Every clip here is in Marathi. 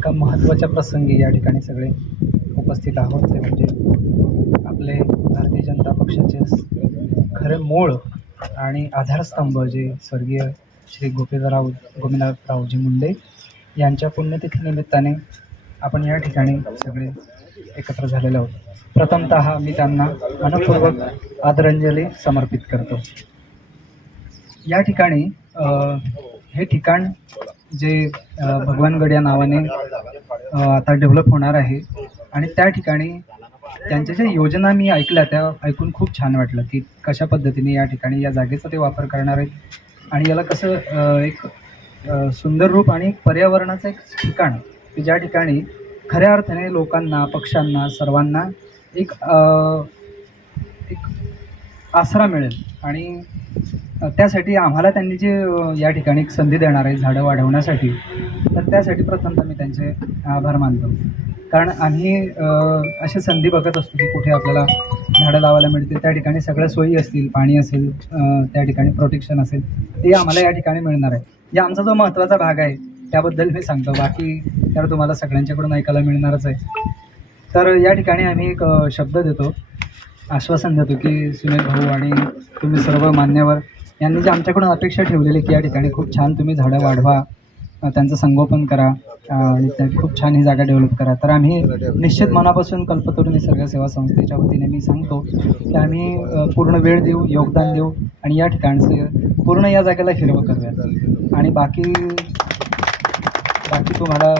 एका महत्त्वाच्या प्रसंगी या ठिकाणी सगळे उपस्थित आहोत, ते म्हणजे आपले भारतीय जनता पक्षाचे खरे मूळ आणि आधारस्तंभ जे स्वर्गीय श्री गोपीनाथरावजी मुंडे यांच्या पुण्यतिथी निमित्ताने आपण या ठिकाणी सगळे एकत्र झालेले आहोत. प्रथमतः मी त्यांना मनपूर्वक आदरांजली समर्पित करतो. या ठिकाणी हे ठिकाण जे भगवानगड या नावाने आता डेव्हलप होणार आहे आणि त्या ठिकाणी त्यांच्या ज्या योजना मी ऐकल्या त्या ऐकून खूप छान वाटलं की कशा पद्धतीने या ठिकाणी या जागेचा ते वापर करणार आहेत आणि याला कसं एक सुंदर रूप आणि पर्यावरणाचं एक ठिकाण की ज्या ठिकाणी खऱ्या अर्थाने लोकांना, पक्ष्यांना, सर्वांना एक आसरा मिळेल. आणि त्यासाठी आम्हाला त्यांनी जे या ठिकाणी एक संधी देणार आहे झाडं वाढवण्यासाठी, तर त्यासाठी प्रथमतः मी त्यांचे आभार मानतो. कारण आम्ही अशी संधी बघत असतो की कुठे आपल्याला झाडं लावायला मिळतील, त्या ठिकाणी सगळ्या सोयी असतील, पाणी असेल, त्या ठिकाणी प्रोटेक्शन असेल, ते आम्हाला या ठिकाणी मिळणार आहे. जे आमचा जो महत्त्वाचा भाग आहे त्याबद्दल मी सांगतो, बाकी तर तुम्हाला सगळ्यांच्याकडून ऐकायला मिळणारच आहे. तर या ठिकाणी आम्ही एक शब्द देतो, आश्वासन देतो की सुनील भाऊ आणि तुम्ही सर्व मान्यवर यांनी जे आमच्याकडून अपेक्षा ठेवलेली की या ठिकाणी खूप छान तुम्ही झाडं वाढवा, त्यांचं संगोपन करा आणि खूप छान ही जागा डेव्हलप करा. तर आम्ही निश्चित मनापासून कल्पतरू निसर्ग सेवा संस्थेच्या वतीने मी सांगतो की आम्ही पूर्ण वेळ देऊ, योगदान देऊ आणि या ठिकाणचं पूर्ण या जागेला हिरवं करूयात. आणि बाकी तुम्हाला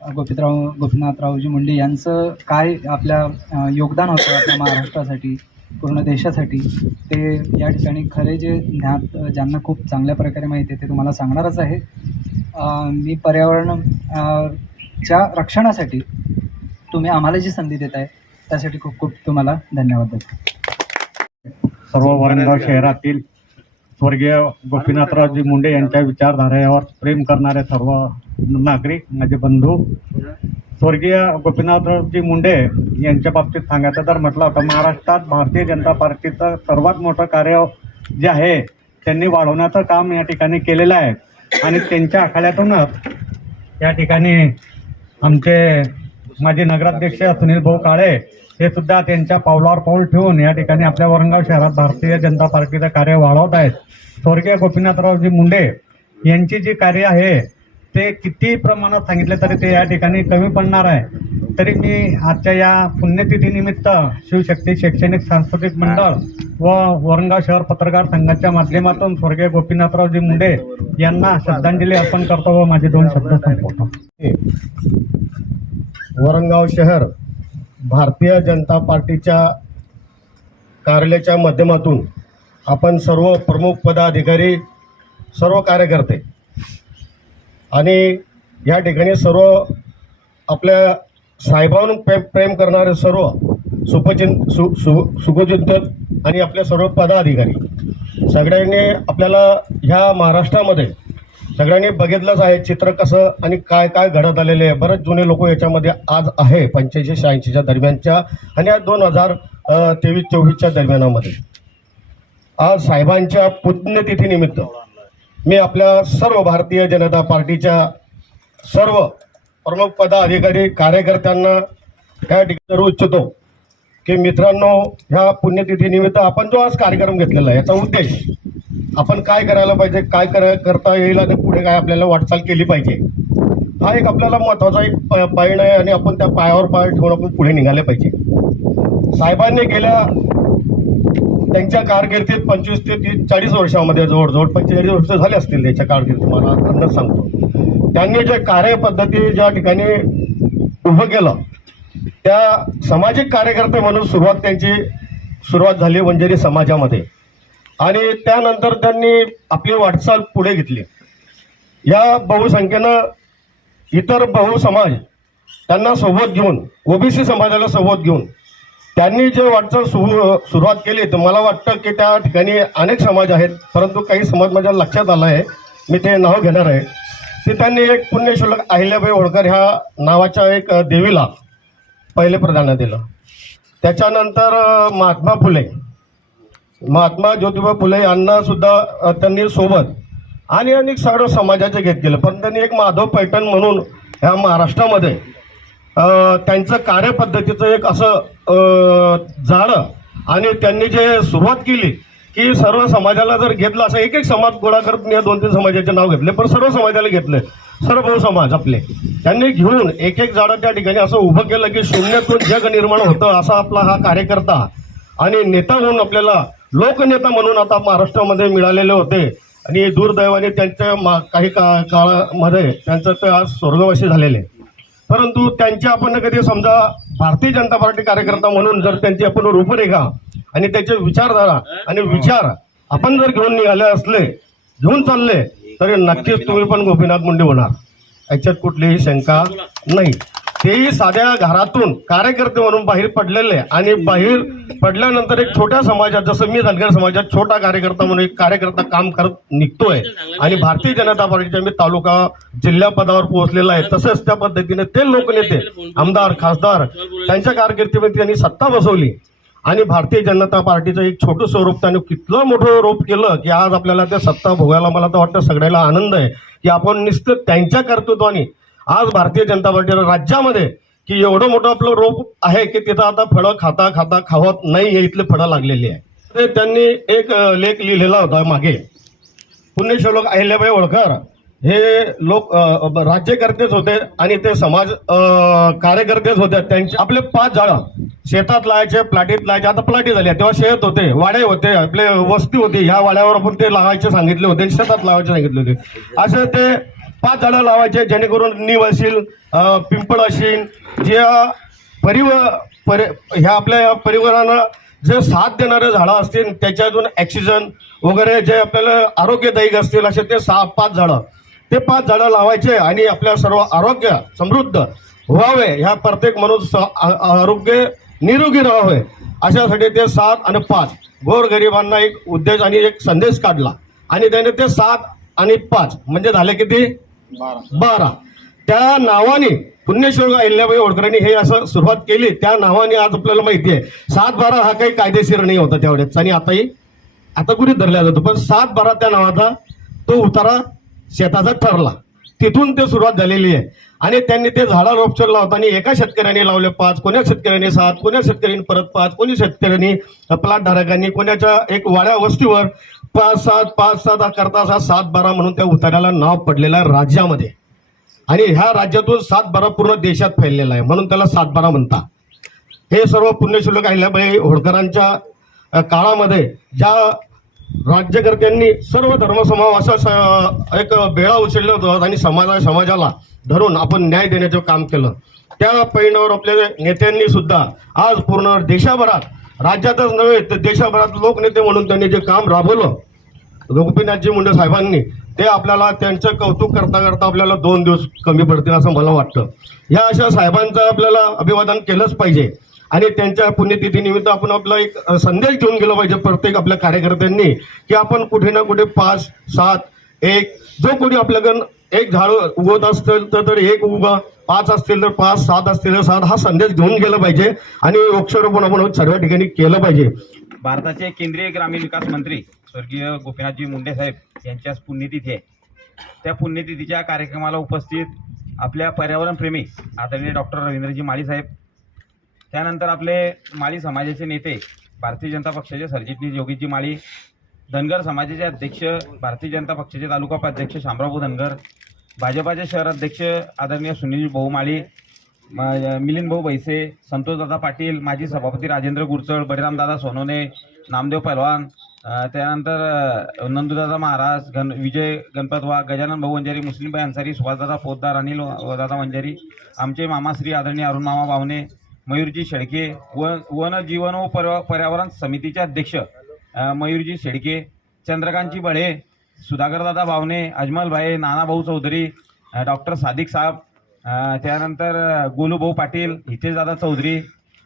गोपीनाथरावजी मुंडे यांचं काय आपल्या योगदान होतं आपल्या महाराष्ट्रासाठी, पूर्ण देशासाठी, ते या ठिकाणी खरे जे ज्ञात ज्यांना खूप चांगल्या प्रकारे माहिती आहे ते तुम्हाला सांगणारच आहे. मी पर्यावरणाच्या रक्षणासाठी तुम्ही आम्हाला जी संधी देत आहे त्यासाठी खूप खूप तुम्हाला धन्यवाद देतो. सर्व वरणगाव शहरातील स्वर्गीय गोपीनाथरावजी मुंडे यांच्या विचारधारेवर प्रेम करणारे सर्व नागरिक, माझे बंधू, स्वर्गीय गोपीनाथरावजी मुंडे यांच्या बाबतीत सांगायचं तर म्हटलं तर महाराष्ट्रात भारतीय जनता पार्टीचं सर्वात मोठं कार्य जे आहे त्यांनी वाढवण्याचं काम या ठिकाणी केलेलं आहे. आणि त्यांच्या आखाड्यातूनच या ठिकाणी आमचे माजी नगराध्यक्ष सुनील भाऊ काळे हे सुद्धा त्यांच्या पावलावर पाऊल ठेवून या ठिकाणी आपल्या वरणगाव शहरात भारतीय जनता पार्टीचं कार्य वाढवत आहेत. स्वर्गीय गोपीनाथरावजी मुंडे यांची जी कार्य आहे ते किती प्रमाणात सांगितले तरी ते या ठिकाणी कमी पडणार आहे. तरी मी आजच्या या पुण्यतिथीनिमित्त शिवशक्ती शैक्षणिक सांस्कृतिक मंडळ व वरणगाव शहर पत्रकार संघाच्या माध्यमातून स्वर्गीय गोपीनाथरावजी मुंडे यांना श्रद्धांजली अर्पण करतो व माझे 2 शब्द संपवतो. वरणगाव शहर भारतीय जनता पार्टीच्या कार्यालयाच्या माध्यमातून आपण सर्व प्रमुख पदाधिकारी, सर्व कार्यकर्ते आणि या ठिकाणी सर्व आपल्या साहेबांवर प्रेम करणारे सर्व सुखचिंतक आणि आपले सर्व पदाधिकारी सगळ्यांनी आपल्याला ह्या महाराष्ट्रामध्ये सगळ्यांनी बघितलंच आहे चित्र कसं आणि काय काय घडत आलेले आहे. बरेच जुने लोक याच्यामध्ये आज आहे 85-86च्या दरम्यानच्या आणि या 2023-24च्या दरम्यानामध्ये. आज साहेबांच्या पुण्यतिथीनिमित्त मी आपल्या सर्व भारतीय जनता पार्टीच्या सर्व प्रमुख पदाधिकारी, कार्यकर्त्यांना त्या ठिकाणी करू इच्छितो की मित्रांनो, ह्या पुण्यतिथीनिमित्त आपण जो आज कार्यक्रम घेतलेला आहे याचा उद्देश आपण काय करायला पाहिजे, काय करता येईल आणि पुढे काय आपल्याला वाटचाल केली पाहिजे, हा एक आपल्याला महत्त्वाचा एक पायण आहे आणि आपण त्या पायावर पाय ठेवून आपण पुढे निघाले पाहिजे. साहेबांनी गेल्या त्यांच्या कारकिर्दीत 25 ते 40 वर्षामध्ये जवळजवळ 45 वर्ष झाले असतील त्याच्या कारकिर्दीत, मला अंदाज सांगतो. त्यांनी जे कार्यपद्धती ज्या ठिकाणी उभं केलं त्या सामाजिक कार्यकर्ते म्हणून त्यांची सुरुवात झाली वंजारी समाजामध्ये आणि त्यानंतर त्यांनी आपली वाटचाल पुढे घेतली. या बहुसंख्येनं इतर बहुसमाज त्यांना सोबत घेऊन, ओबीसी समाजाला सोबत घेऊन त्यांनी जे वाटचाल सुरुवात केली तर मला वाटतं की त्या ठिकाणी अनेक समाज आहेत, परंतु काही समाज माझ्या लक्षात आला आहे, मी ते नाव घेणार आहे. ते त्यांनी एक पुण्यशुल्क अहिल्याबाई होळकर ह्या नावाच्या एक देवीला पहिले प्राधान्य दिलं. त्याच्यानंतर महात्मा ज्योतिबा फुले यांना सुद्धा त्यांनी सोबत आणि अनेक सर्व समाजाचे घेत गेलं. पण त्यांनी एक माधव पैठण म्हणून ह्या महाराष्ट्रामध्ये त्यांचं कार्यपद्धतीचं एक असं जाळं आणि त्यांनी जे सुरुवात केली की सर्व समाजाला जर घेतलं, असं एक एक समाज गोळा करत मी या 2-3 समाजाचे नाव घेतले, पण सर्व समाजाला घेतले, सर्व समाज आपले त्यांनी घेऊन एक एक झाडं त्या ठिकाणी असं उभं केलं की शून्यातून जग निर्माण होतं असा आपला हा कार्यकर्ता आणि नेता म्हणून आपल्याला लोकनेता म्हणून आता महाराष्ट्रामध्ये मिळालेले होते. आणि दुर्दैवाने त्यांच्या काही काळामध्ये त्यांचं ते आज स्वर्गवासी झालेले, परंतु त्यांची आपण कधी समजा भारतीय जनता पार्टी कार्यकर्ता म्हणून जर त्यांची आपण रूपरेखा आणि त्याचे विचारधारा आणि विचार आपण जर घेऊन निघाले असले, घेऊन चालले, तर नक्कीच तुम्ही पण गोपीनाथ मुंडे होणार, याच्यात कुठलीही शंका नाही. तेही साध्या घरातून कार्यकर्ते म्हणून बाहेर पडलेले आणि बाहेर पडल्यानंतर एक छोट्या समाजात, जसं मी धनगर समाजात छोटा कार्यकर्ता म्हणून एक कार्यकर्ता काम करत निघतोय आणि भारतीय जनता पार्टीच्या मी तालुका जिल्हा पदावर पोहोचलेला आहे. तसंच त्या पद्धतीने ते लोकनेते, आमदार, खासदार त्यांच्या कारकिर्दीमध्ये त्यांनी सत्ता बसवली आणि भारतीय जनता पार्टीचं एक छोटं स्वरूप त्यांनी कितलं मोठं रूप केलं की आज आपल्याला त्या सत्ता भोगायला मला तर वाटतं सगळ्याला आनंद आहे की आपण नुसतं त्यांच्या कर्तृत्वाने आज भारतीय जनता पार्टीला राज्यामध्ये की एवढं मोठं आपलं रोप आहे की तिथं आता फळं खाता खावत नाही, हे इथले फळं लागलेली आहे. ते त्यांनी एक लेख लिहिलेला होता मागे, पुण्यश्लोक अहिल्याबाई होळकर हे लोक राज्यकर्तेच होते आणि ते समाज कार्यकर्तेच होते. त्यांचे आपले 5 झाडं शेतात लावायचे, प्लाटीत लावायचे, आता प्लाटी झाल्या, तेव्हा शेत होते, वाडे होते, आपले वस्ती होती, ह्या वाड्यावर आपण ते लावायचे सांगितले होते, शेतात लावायचे सांगितले होते. असे ते 5 झाडं लावायचे जेणेकरून नीव असेल, पिंपळ असेल, जे ह्या आपल्या परिवारांना जे साथ देणारे झाडं असतील, त्याच्यातून ऑक्सिजन वगैरे जे आपल्याला आरोग्यदायक असतील असे ते 5 झाडं, ते 5 झाडं लावायचे आणि आपल्या सर्व आरोग्य समृद्ध व्हावे, ह्या प्रत्येक मनुष्य आरोग्य निरोगी राहावे अशासाठी ते 7 आणि 5 गोरगरिबांना एक उद्देश आणि एक संदेश काढला आणि त्याने ते 7 आणि 5 म्हणजे झाले किती 12 त्या नावाने पुण्यश्लोक अहिल्याबाई होळकरांनी हे असं सुरुवात केली. त्या नावाने आज आपल्याला माहिती आहे 7-12 हा काही कायदेशीर नाही होता त्यावेळेस आणि आता कुठे धरला जातो, पण 7-12 त्या नावाचा तो उतारा शेताचा ठरला, तिथून ते सुरुवात झालेली आहे. आणि त्यांनी ते झाडा रोपचर लावताना एका शेतकऱ्याने लावले 5, कोण्या शेतकऱ्याने 7, कोण्या शेतकऱ्यांनी परत 5, कोणी शेतकऱ्यांनी प्लॉट धारकांनी कोणाच्या एक वाड्या वस्तीवर 5-7 करता असा 7-12 म्हणून त्या उतार्याला नाव पडलेलं आहे राज्यामध्ये आणि ह्या राज्यातून 7-12 पूर्ण देशात फैललेला आहे म्हणून त्याला 7-12 म्हणतात. हे सर्व पुण्यश्लोक अहिल्याबाई होळकरांच्या काळामध्ये ज्या राज्यकर्त्यांनी सर्व धर्मसमूह असा एक बेळा उचलला होता आणि समाजाला धरून आपण न्याय देण्याचं काम केलं. त्या पैणावर आपल्या नेत्यांनी सुद्धा आज पूर्ण देशाभरात, राज्यातच नव्हे तर देशाभरात लोकनेते म्हणून त्यांनी जे काम राबवलं गोपीनाथजी मुंडे साहेबांनी, ते आपल्याला त्यांचं कौतुक करता करता आपल्याला 2 दिवस कमी पडतील असं मला वाटतं. या अशा साहेबांचं आपल्याला अभिवादन केलंच पाहिजे आणि त्यांच्या पुण्यतिथीनिमित्त आपण आपला एक संदेश घेऊन गेला पाहिजे प्रत्येक आपल्या कार्यकर्त्यांनी की आपण कुठे ना कुठे 5, 7, 1 जो कोणी आपल्याकडून एक झाड उगवत असतील तर 1 उगा, 5 असतील तर 5, 7 असतील तर 7 हा संदेश घेऊन गेला पाहिजे आणि वृक्षारोपण आपण सर्व ठिकाणी केलं पाहिजे. भारताचे केंद्रीय ग्रामीण विकास मंत्री स्वर्गीय गोपीनाथजी मुंडे साहेब यांची आज पुण्यतिथी आहे. त्या पुण्यतिथीच्या कार्यक्रमाला उपस्थित आपल्या पर्यावरणप्रेमी आदरणीय डॉक्टर रवींद्रजी माळी साहेब, त्यानंतर आपले माळी समाजाचे नेते भारतीय जनता पक्षाचे सरचिटणीस योगीजी माळी, धनगर समाजाचे अध्यक्ष भारतीय जनता पक्षाचे तालुका उपाध्यक्ष शामराव धनगर, भाजपाचे शहर अध्यक्ष आदरणीय सुनील भाऊ माळी, मिलिंद भाऊ बैसे, संतोषदादा पाटील, माजी सभापती राजेंद्र गुरचळ, बळीरामदादा सोनवणे, नामदेव पहलवान, त्यानंतर नंदूदादा महाराज, विजय गणपत वाघ, गजानन भाऊ वंजारी, मुस्लिमभाई अन्सारी, सुभाषदादा पोतदार, अनिल दादा वंजारी, आमचे मामाश्री आदरणीय अरुण मामा बावणे, मयूरजी शेळके, वन जीवन व पर्यावरण समितीचे अध्यक्ष मयूरजी शेळके, चंद्रकांतजी बळे, सुधाकरदादा बावणे, अजमलभाई, नानाभाऊ चौधरी, डॉक्टर सादिक साहेब, त्यानंतर गोलूभाऊ पाटील, हितेशदादा चौधरी,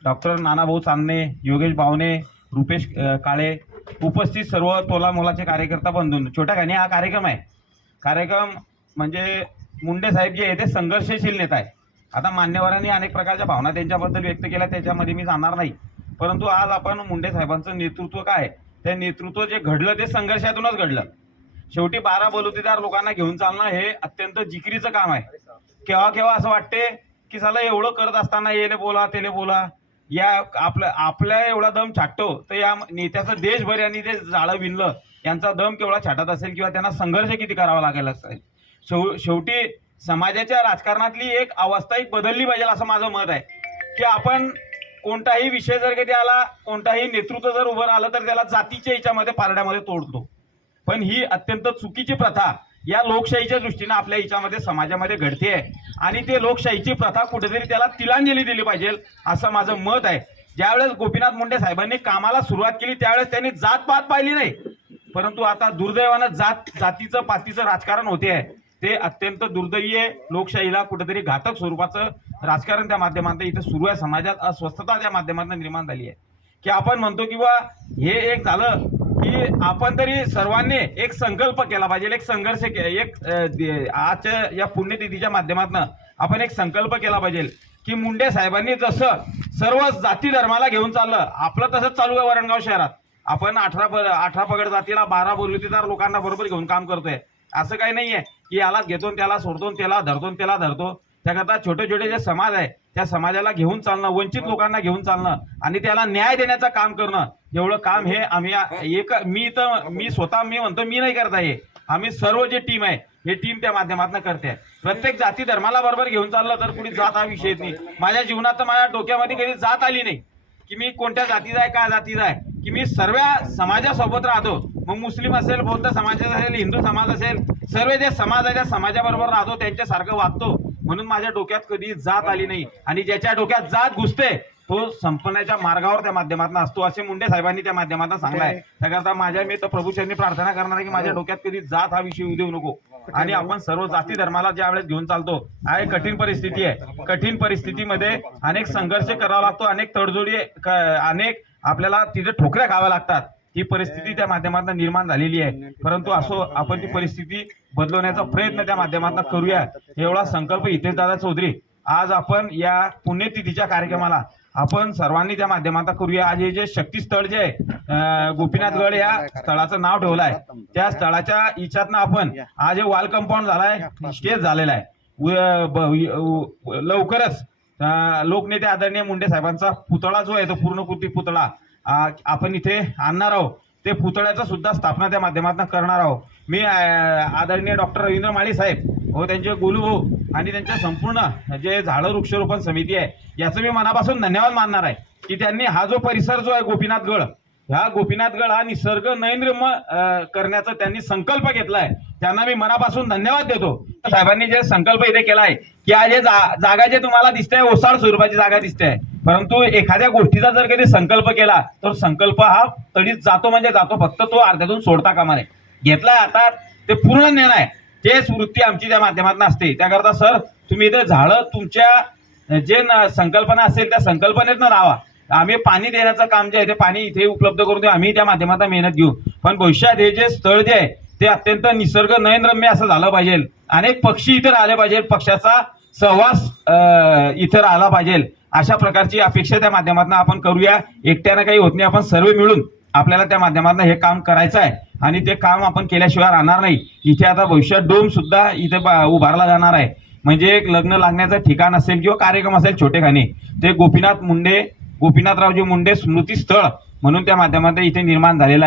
डॉक्टर नानाभाऊ चांदणे, योगेश बावणे, रुपेश काळे, उपस्थित सर्व तोला मोलाचे कार्यकर्ता बंधून छोट्या खाणी हा कार्यक्रम आहे. कार्यक्रम म्हणजे मुंडे साहेब जे आहे ते संघर्षशील नेता आहे. आता मान्यवरांनी अनेक प्रकारच्या भावना त्यांच्याबद्दल व्यक्त केल्या, त्याच्यामध्ये मी जाणार नाही, परंतु आज आपण मुंडे साहेबांचं नेतृत्व काय, ते नेतृत्व जे घडलं ते संघर्षातूनच घडलं. शेवटी 12 बलुतेदार लोकांना घेऊन चालणं हे अत्यंत जिकिरीचं काम आहे. केव्हा केव्हा असं वाटते की साला एवढं करत असताना येले बोला तेले बोला, या आपल्या एवढा दम छाटतो तर या नेत्याचं देशभर यांनी ते जाळं विणलं, यांचा दम केवढा छाटत असेल किंवा त्यांना संघर्ष किती करावा लागेल असेल. शेवटी समाजाच्या राजकारणातली एक अवस्था एक बदलली पाहिजे असं माझं मत आहे की आपण कोणताही विषय जर कधी आला, कोणताही नेतृत्व जर उभं राहिलं तर त्याला जातीच्या हिच्यामध्ये पारड्यामध्ये तोडतो. पण ही अत्यंत चुकीची प्रथा या लोकशाहीच्या दृष्टीने आपल्या हिच्यामध्ये समाजामध्ये घडते आहे आणि ते लोकशाहीची प्रथा कुठेतरी त्याला तिलांजली दिली पाहिजे असं माझं मत आहे. ज्यावेळेस गोपीनाथ मुंडे साहेबांनी कामाला सुरुवात केली त्यावेळेस त्यांनी जातपात पाहिली नाही, परंतु आता दुर्दैवानं जातीचं पातीचं राजकारण होते आहे. ते अत्यंत दुर्दैवी आहे. लोकशाहीला कुठेतरी घातक स्वरूपाचं राजकारण त्या माध्यमातून इथे सुरू आहे. समाजात अस्वस्थता त्या माध्यमातून निर्माण झाली आहे की आपण म्हणतो की बा हे एक झालं की आपण तरी सर्वांनी एक संकल्प केला पाहिजे, एक संघर्ष आजच्या या पुण्यतिथीच्या माध्यमातून आपण एक संकल्प केला पाहिजे की मुंडे साहेबांनी जसं सर्व जाती धर्माला घेऊन चाललं, आपलं तसंच चालू आहे वरणगाव शहरात. आपण 18 पगड जातीला 12 बोलवतीदार लोकांना बरोबर घेऊन काम करतोय. असं काही नाहीये की याला घेतो त्याला सोडतो, त्याला धरतो. त्याकरता छोटे छोटे जे समाज आहे त्या समाजाला घेऊन चालणं, वंचित लोकांना घेऊन चालणं आणि त्याला न्याय देण्याचं काम करणं, एवढं काम हे आम्ही मी स्वतः म्हणतो मी नाही करता. हे आम्ही सर्व जे टीम आहे हे टीम त्या माध्यमातून करते. प्रत्येक जाती धर्माला बरोबर घेऊन चाललं तर कुणी जात हा विषय नाही. माझ्या जीवनात तर माझ्या डोक्यामध्ये कधी जात आली नाही की मी कोणत्या जातीचा आहे काय जातीचा आहे, की मी सर्व समाजासोबत राहतो. मग मुस्लिम असेल, बौद्ध समाज असेल, हिंदू समाज असेल, सर्व जे समाज आहे त्या समाजाबरोबर राहतो, त्यांच्यासारखं वागतो. म्हणून माझ्या डोक्यात कधी जात आली नाही आणि ज्याच्या डोक्यात जात घुसते तो संपण्याच्या मार्गावर त्या माध्यमातून असतो असे मुंडे साहेबांनी त्या माध्यमातून सांगलाय. त्याकरता मी तर प्रभूचरणी प्रार्थना करणार आहे की माझ्या डोक्यात कधी जात हा विषय येऊ देऊ नको आणि आपण सर्व जाती धर्माला ज्या वेळेस घेऊन चालतो. हा एक कठीण परिस्थिती आहे. कठीण परिस्थितीमध्ये अनेक संघर्ष करावा लागतो, अनेक तडजोडी, अनेक आपल्याला तिथे ठोकऱ्या खाव्या लागतात. ही परिस्थिती त्या माध्यमातून निर्माण झालेली आहे. परंतु असो आपण ती परिस्थिती बदलवण्याचा प्रयत्न त्या माध्यमातून करूया एवढा संकल्प हितेश दादा चौधरी आज आपण या पुण्यतिथीच्या कार्यक्रमाला आपण सर्वांनी त्या माध्यमातून करूया. आज हे जे शक्तीस्थळ जे आहे गोपीनाथगड या स्थळाचं नाव ठेवलं आहे, त्या स्थळाच्या इच्छातनं आपण आज हे वॉल कंपाऊंड झालाय, स्टेज झालेला आहे. लवकरच लोकनेते आदरणीय मुंडे साहेबांचा पुतळा जो आहे तो पूर्णकृती पुतळा आपण इथे आणणार आहोत. ते पुतळ्याचा सुद्धा स्थापना त्या माध्यमातून करणार आहोत. मी आदरणीय डॉक्टर रवींद्र माळी साहेब व त्यांचे गोलू भाऊ आणि त्यांच्या संपूर्ण जे झाडं वृक्षारोपण समिती आहे याचं मी मनापासून धन्यवाद मानणार आहे की त्यांनी हा जो परिसर जो आहे गोपीनाथगड, ह्या गोपीनाथगड हा निसर्ग नयनरम्य करण्याचा त्यांनी संकल्प घेतलाय. त्यांना मी मनापासून धन्यवाद देतो. साहेबांनी जे संकल्प इथे केलाय की आज हे जागा जे तुम्हाला दिसते ओसाड स्वरूपाची जागा दिसते, परंतु एखाद्या गोष्टीचा जर कधी संकल्प केला तर संकल्प हा तडीच जातो म्हणजे जातो, फक्त तो अर्ध्यातून सोडता कामा नये. घेतलाय आता ते पूर्ण नेणं आहे, तेच वृत्ती आमची त्या माध्यमातून असते. त्याकरता सर तुम्ही इथे झाडं तुमच्या जे संकल्पना असेल त्या संकल्पनेतनं राहा. आम्ही पाणी देण्याचं काम जे आहे ते पाणी इथे उपलब्ध करून देऊ, आम्ही त्या माध्यमातून मेहनत घेऊ. पण भविष्यात हे जे स्थळ जे आहे ते अत्यंत निसर्ग नयनरम्य असं झालं पाहिजे. अनेक पक्षी इथे राहिले पाहिजे, पक्षाचा सहवास इथे राहिला पाहिजे. अशा प्रकारची अपेक्षा त्या माध्यमातून आपण करूया. एकट्यानं काही होत नाही, आपण सर्व मिळून आपल्याला त्या माध्यमातून हे काम करायचं आहे आणि ते काम आपण केल्याशिवाय राहणार नाही. इथे आता भविष्यात डोम सुद्धा इथे उभारला जाणार आहे. म्हणजे एक लग्न लागण्याचं ठिकाण असेल किंवा कार्यक्रम असेल छोटेखानी, ते गोपीनाथरावजी मुंडे स्मृती स्थळ म्हणून त्या माध्यमातून इथे निर्माण झालेलं आहे.